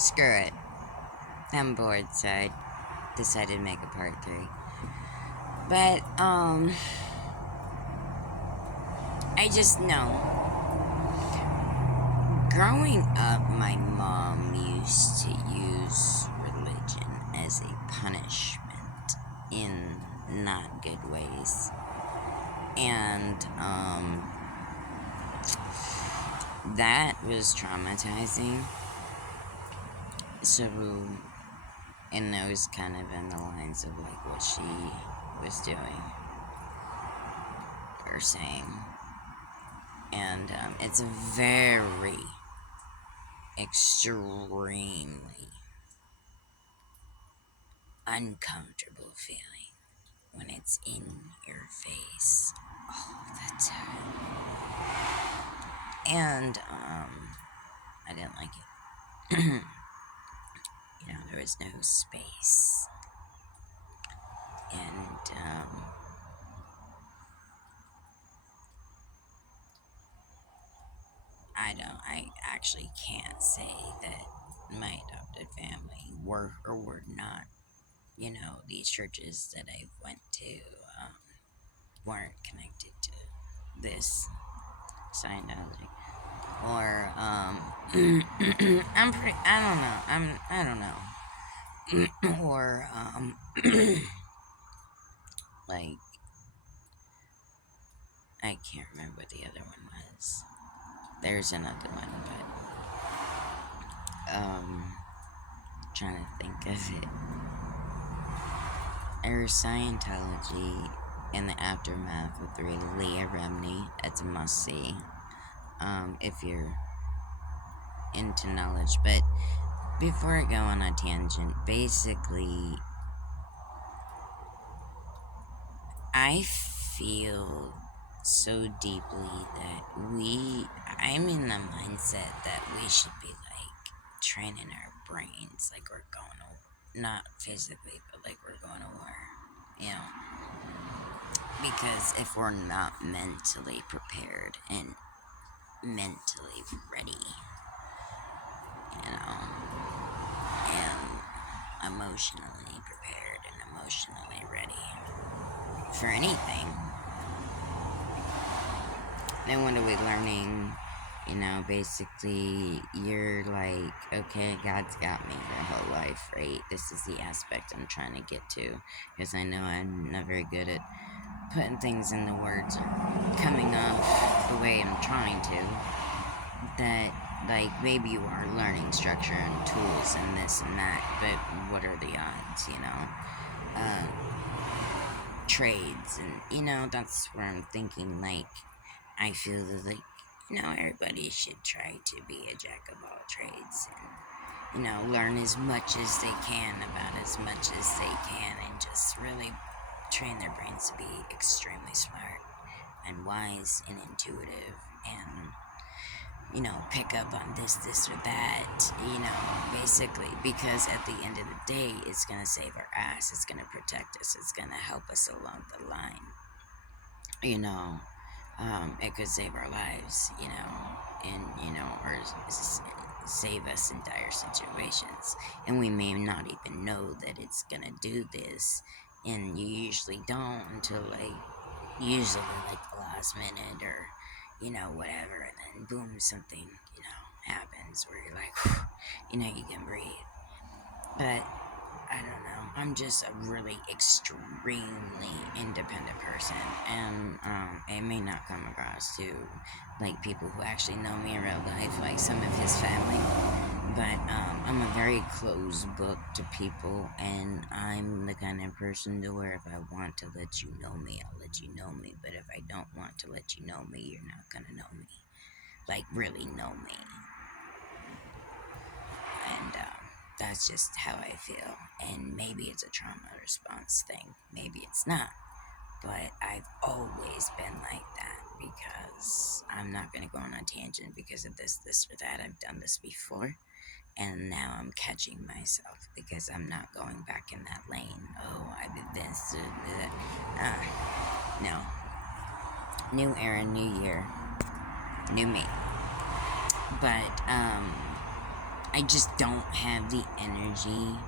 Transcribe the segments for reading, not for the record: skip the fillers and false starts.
Screw it. I'm bored, so I decided to make a part 3. But, I just know. Growing up, my mom used to use religion as a punishment in not good ways. And, that was traumatizing. So, and that was kind of in the lines of like what she was doing or saying. And it's a very extremely uncomfortable feeling when it's in your face all the time. And I didn't like it. There was no space. And I actually can't say that my adopted family were or were not, these churches that I went to weren't connected to this Scientology. Or, I don't know. Or, like, I can't remember what the other one was. There's another one, but, trying to think of it. There's Scientology in the aftermath of the Leah Remini. It's a must-see, if you're into knowledge. But before I go on a tangent, basically, I feel so deeply that I'm in the mindset that we should be like training our brains like we're going to, not physically, but like we're going to war, because if we're not mentally prepared and mentally ready, and emotionally prepared and emotionally ready for anything, then what are we learning? Basically, you're like, okay, God's got me your whole life, right? This is the aspect I'm trying to get to, because I know I'm not very good at putting things in the words or coming off the way I'm trying to. That, like, maybe you are learning structure and tools and this and that, but what are the odds, trades, and, that's where I'm thinking, like, I feel that, like, everybody should try to be a jack of all trades and, learn as much as they can about as much as they can and just really train their brains to be extremely smart and wise and intuitive and, pick up on this or that, basically, because at the end of the day, it's going to save our ass, it's going to protect us, it's going to help us along the line, it could save our lives, and, or save us in dire situations, and we may not even know that it's going to do this, and you usually don't until, like, usually, like, the last minute, or, whatever, and then boom, something, happens where you're like, whew, you can breathe. But I don't know, I'm just a really extremely independent person, and it may not come across to, like, people who actually know me in real life, like some of his family, but I'm a very closed book to people, and I'm the kind of person to where if I want to let you know me, I'll let you know me, but if I don't want to let you know me, you're not gonna know me, like, really know me, and that's just how I feel, and maybe it's a trauma response thing, maybe it's not, but I've always been like that, because I'm not going to go on a tangent because of this or that. I've done this before, and now I'm catching myself, because I'm not going back in that lane. Oh, I did this, no. New era, new year, new me. But, I just don't have the energy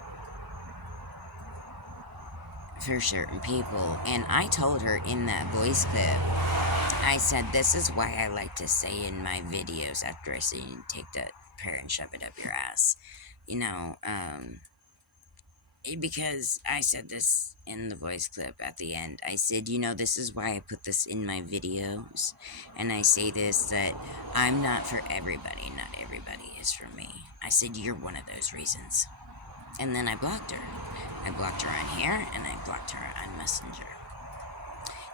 for certain people. And I told her in that voice clip, I said, this is why I like to say in my videos after I say you take that pear and shove it up your ass. You know, because I said this in the voice clip at the end. I said, this is why I put this in my videos. And I say this, that I'm not for everybody. Not everybody is for me. I said, you're one of those reasons. And then I blocked her. I blocked her on here, and I blocked her on Messenger.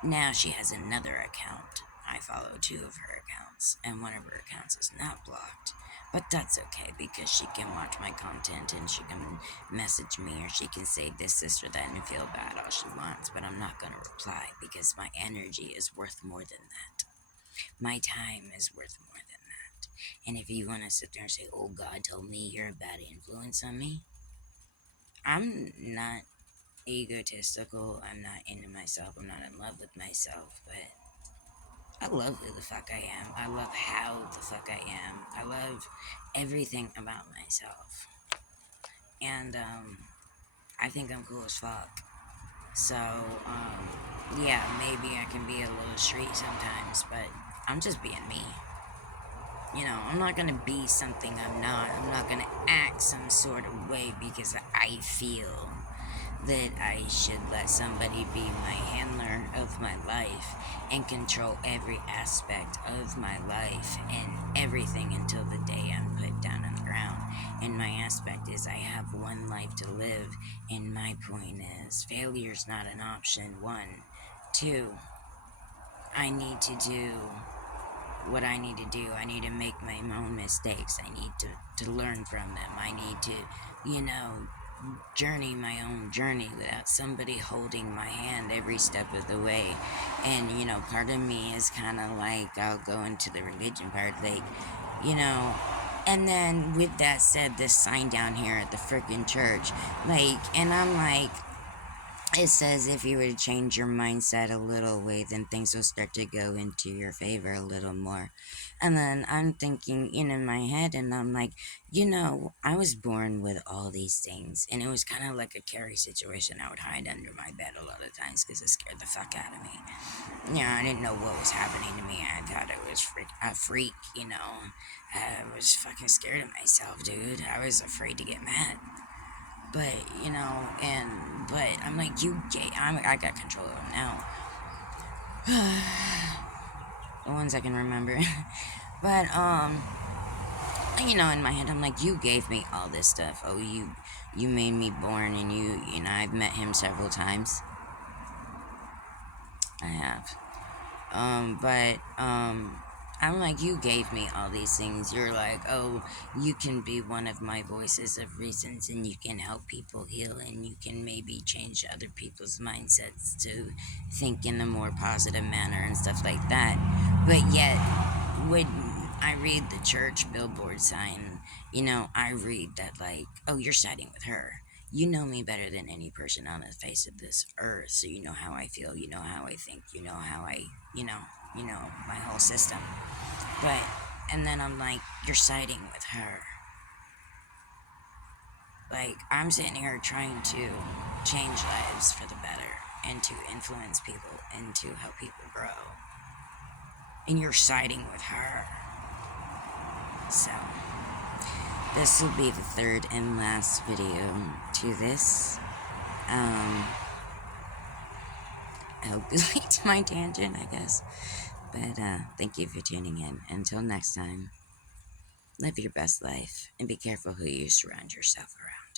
Now she has another account. I follow 2 of her accounts, and one of her accounts is not blocked. But that's okay, because she can watch my content, and she can message me, or she can say this, or that, and feel bad all she wants. But I'm not going to reply, because my energy is worth more than that. My time is worth more than that. And if you want to sit there and say, oh, God told me you're a bad influence on me, I'm not egotistical. I'm not into myself. I'm not in love with myself. But I love who the fuck I am. I love how the fuck I am. I love everything about myself. And I think I'm cool as fuck. So, yeah, maybe I can be a little street sometimes, but I'm just being me. I'm not gonna be something I'm not. I'm not gonna act some sort of way because I feel that I should let somebody be my handler of my life and control every aspect of my life and everything until the day I'm put down on the ground. And my aspect is I have one life to live, and my point is failure's not an option. 1, 2, I need to do what I need to do. I need to make my own mistakes. I need to learn from them. I need to, journey my own journey without somebody holding my hand every step of the way. And, part of me is kind of like, I'll go into the religion part, like, and then with that said, this sign down here at the freaking church, like, and I'm like, it says if you were to change your mindset a little way, then things will start to go into your favor a little more. And then I'm thinking in my head, and I'm like, I was born with all these things. And it was kind of like a Carrie situation. I would hide under my bed a lot of times because it scared the fuck out of me. I didn't know what was happening to me. I thought it was a freak, I was fucking scared of myself, dude. I was afraid to get mad. But, but I'm like, I got control of them now. The ones I can remember. But, in my head, I'm like, you gave me all this stuff. Oh, you made me born, and I've met him several times. I have. I'm like, you gave me all these things. You're like, oh, you can be one of my voices of reasons, and you can help people heal, and you can maybe change other people's mindsets to think in a more positive manner and stuff like that. But yet, when I read the church billboard sign, I read that like, oh, you're siding with her. You know me better than any person on the face of this earth, so you know how I feel, you know how I think, you know how I, my whole system. But, and then I'm like, you're siding with her. Like, I'm sitting here trying to change lives for the better, and to influence people, and to help people grow. And you're siding with her. So, this will be the 3rd and last video to this. I hope you liked my tangent, I guess. But, thank you for tuning in. Until next time, live your best life, and be careful who you surround yourself around.